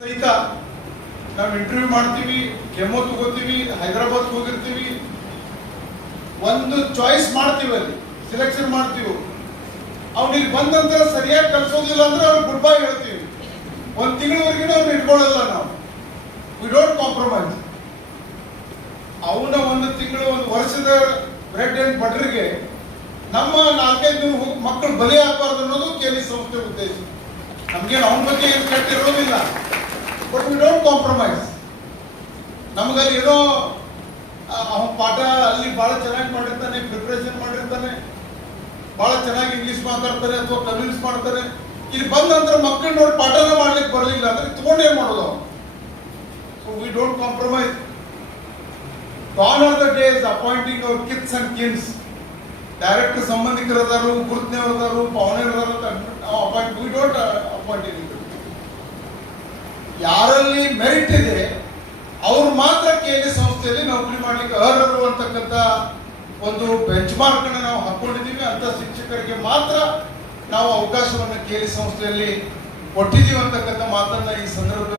ಸಹಿತ ನಾವು ಇಂಟರ್ವ್ಯೂ ಮಾಡ್ತೀವಿ, ಡೆಮೋ ತಗೋತೀವಿ, ಹೈದರಾಬಾದ್ ಹೋಗಿರ್ತೀವಿ, ಒಂದು ಚಾಯ್ಸ್ ಮಾಡ್ತೀವಿ, ಅಲ್ಲಿ ಸೆಲೆಕ್ಷನ್ ಮಾಡ್ತೀವಿ. ಅವ್ನಿಗೆ ಬಂದಂತ ಸರಿಯಾಗಿ ಕಲ್ಸೋದಿಲ್ಲ ಅಂದ್ರೆ ಅವ್ರಿಗೆ ಗುಡ್ ಬೈ ಹೇಳ್ತೀವಿ. ಒಂದು ತಿಂಗಳವರೆಗಿನ ಅವ್ರು ಇಟ್ಕೊಳ್ಳಲ್ಲ ನಾವು. V don't compromise. ಅವನ ಒಂದು ತಿಂಗಳು, ಒಂದು ವರ್ಷದ ಬ್ರೆಡ್ ಅಂಡ್ ಬಟರ್ಗೆ ನಮ್ಮ 4-5 ಮಕ್ಕಳು ಬಲಿ ಆಗಬಾರ್ದು ಅನ್ನೋದು ಕೇಲಿ ಸಂಸ್ಥೆ ಉದ್ದೇಶ. ನಮ್ಗೇನು ಅವನ ಬಗ್ಗೆ ಏನು ಕೆಟ್ಟಿರೋದಿಲ್ಲ, ಬಟ್ ವಿ ಡೋಂಟ್ ಕಾಂಪ್ರಮೈಸ್. ನಮಗಲ್ಲಿ ಏನೋ ಅವನ ಪಾಠ ಅಲ್ಲಿ ಬಹಳ ಚೆನ್ನಾಗಿ ಮಾಡಿರ್ತಾನೆ, ಪ್ರಿಪರೇಷನ್ ಮಾಡಿರ್ತಾನೆ, ಬಹಳ ಚೆನ್ನಾಗಿ ಇಂಗ್ಲಿಷ್ ಮಾತಾಡ್ತಾರೆ ಅಥವಾ ಕನ್ವಿನ್ಸ್ ಮಾಡ್ತಾರೆ. ಇಲ್ಲಿ ಬಂದ ನಂತರ ಮಕ್ಕಳು ನೋಡಿ ಪಾಠನ ಮಾಡ್ಲಿಕ್ಕೆ ಬರಲಿಲ್ಲ ಅಂದ್ರೆ ತಗೊಂಡೇನ್ ಮಾಡೋದು ಅವ್ನು? So we don't compromise. Gone are the days appointing our kids and kins. Direct ಸಂಬಂಧಿಕರದಾರು, ಗುರುತಿನವರದಾರು, ಪಾವನೆಯವರದಾರು appoint. We don't appoint anybody. ಯಾರಲ್ಲಿ ಮೆರಿಟ್ ಇದೆ ಅವ್ರು ಮಾತ್ರ ಕೇಲಿ ಸಂಸ್ಥೆಯಲ್ಲಿ ನೌಕರಿ ಮಾಡ್ಲಿಕ್ಕೆ ಅರ್ಹರು ಅಂತಕ್ಕಂಥ ಒಂದು ಬೆಂಚ್ ಮಾರ್ಕ್ ಅನ್ನು ನಾವು ಹಾಕೊಂಡಿದ್ದೀವಿ. ಅಂತ ಶಿಕ್ಷಕರಿಗೆ ಮಾತ್ರ ನಾವು ಅವಕಾಶವನ್ನು ಕೇಲಿ ಸಂಸ್ಥೆಯಲ್ಲಿ ಕೊಟ್ಟಿದ್ದೀವಿ ಅಂತಕ್ಕಂಥ ಮಾತನ್ನ ಈ ಸಂದರ್ಭದಲ್ಲಿ